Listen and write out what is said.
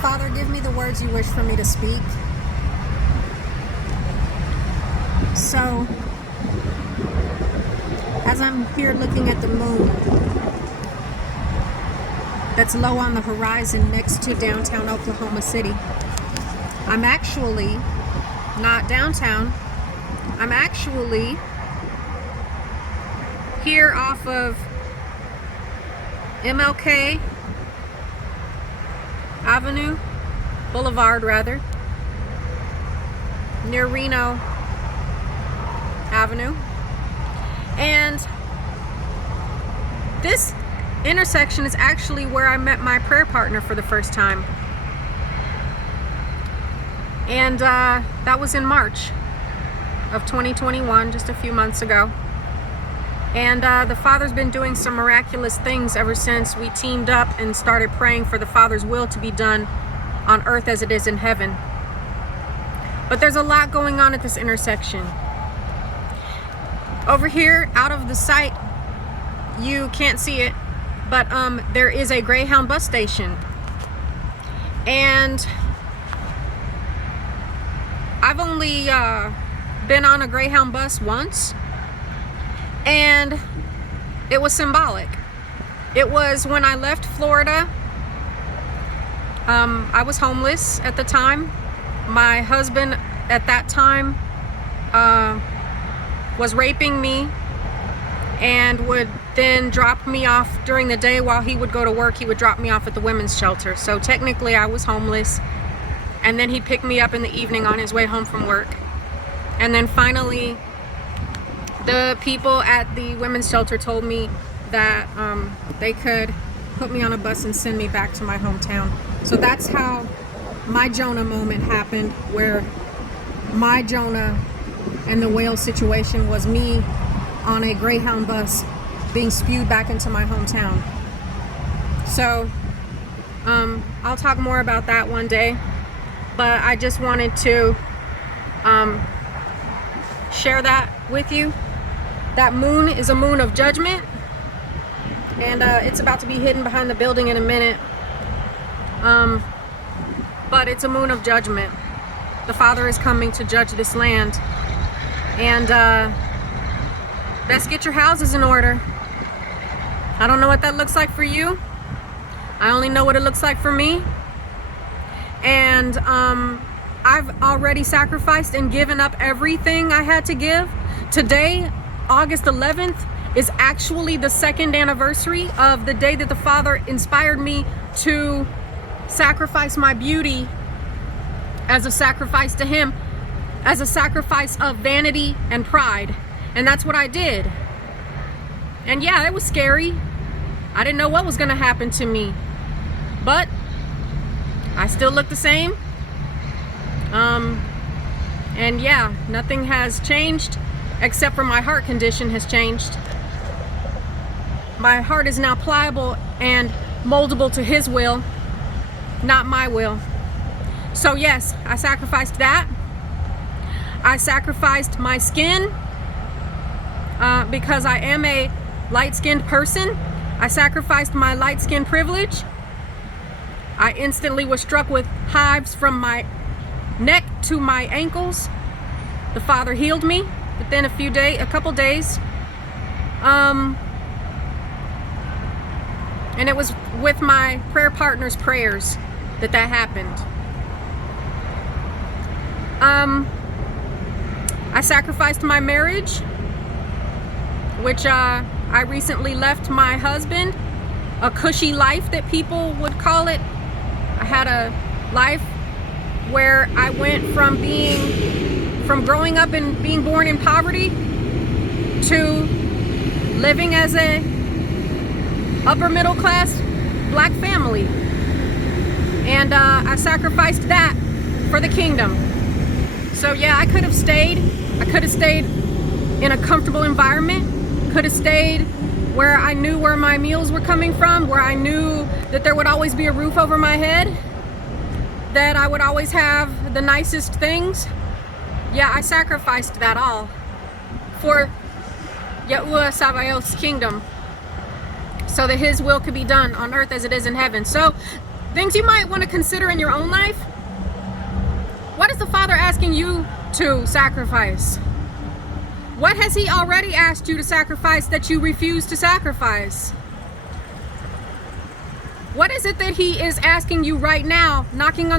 Father, give me the words you wish for me to speak. So, as I'm here looking at the moon that's low on the horizon next to downtown Oklahoma City, I'm actually not downtown. I'm actually here off of MLK Avenue, Boulevard rather, near Reno Avenue. And this intersection is actually where I met my prayer partner for the first time. And that was in March of 2021, just a few months ago. And the Father's been doing some miraculous things ever since we teamed up and started praying for the Father's will to be done on earth as it is in heaven. But there's a lot going on at this intersection. Over here, out of the sight, you can't see it, but there is a Greyhound bus station. And I've only been on a Greyhound bus once. And it was symbolic. It was when I left Florida. I was homeless at the time. My husband at that time was raping me and would then drop me off during the day while he would go to work. He would drop me off at the women's shelter. So technically I was homeless. And then he'd pick me up in the evening on his way home from work. And then finally, the people at the women's shelter told me that they could put me on a bus and send me back to my hometown. So that's how my Jonah moment happened, where my Jonah and the whale situation was me on a Greyhound bus being spewed back into my hometown. So I'll talk more about that one day, but I just wanted to share that with you. That moon is a moon of judgment, and it's about to be hidden behind the building in a minute. But it's a moon of judgment. The Father is coming to judge this land, and best get your houses in order. I don't know what that looks like for you. I only know what it looks like for me. And I've already sacrificed and given up everything I had to give. Today, August 11th, is actually the second anniversary of the day that the Father inspired me to sacrifice my beauty as a sacrifice to Him, as a sacrifice of vanity and pride. And that's what I did. And yeah, it was scary. I didn't know what was gonna happen to me, but I still look the same. And yeah, nothing has changed except for my heart condition has changed. My heart is now pliable and moldable to His will, not my will. So yes, I sacrificed that. I sacrificed my skin because I am a light-skinned person. I sacrificed my light-skin privilege. I instantly was struck with hives from my neck to my ankles. The Father healed me within a couple days. And it was with my prayer partner's prayers that happened. I sacrificed my marriage, which I recently left my husband, a cushy life that people would call it. I had a life where I went from growing up and being born in poverty to living as a upper middle class black family. And I sacrificed that for the kingdom. So yeah, I could have stayed in a comfortable environment, could have stayed where I knew where my meals were coming from, where I knew that there would always be a roof over my head, that I would always have the nicest things. Yeah, I sacrificed that all for YAHUAH Sabaoth's kingdom. so that his will could be done on earth as it is in heaven. So things you might want to consider in your own life. What is the Father asking you to sacrifice? What has he already asked you to sacrifice that you refuse to sacrifice? What is it that he is asking you right now, knocking on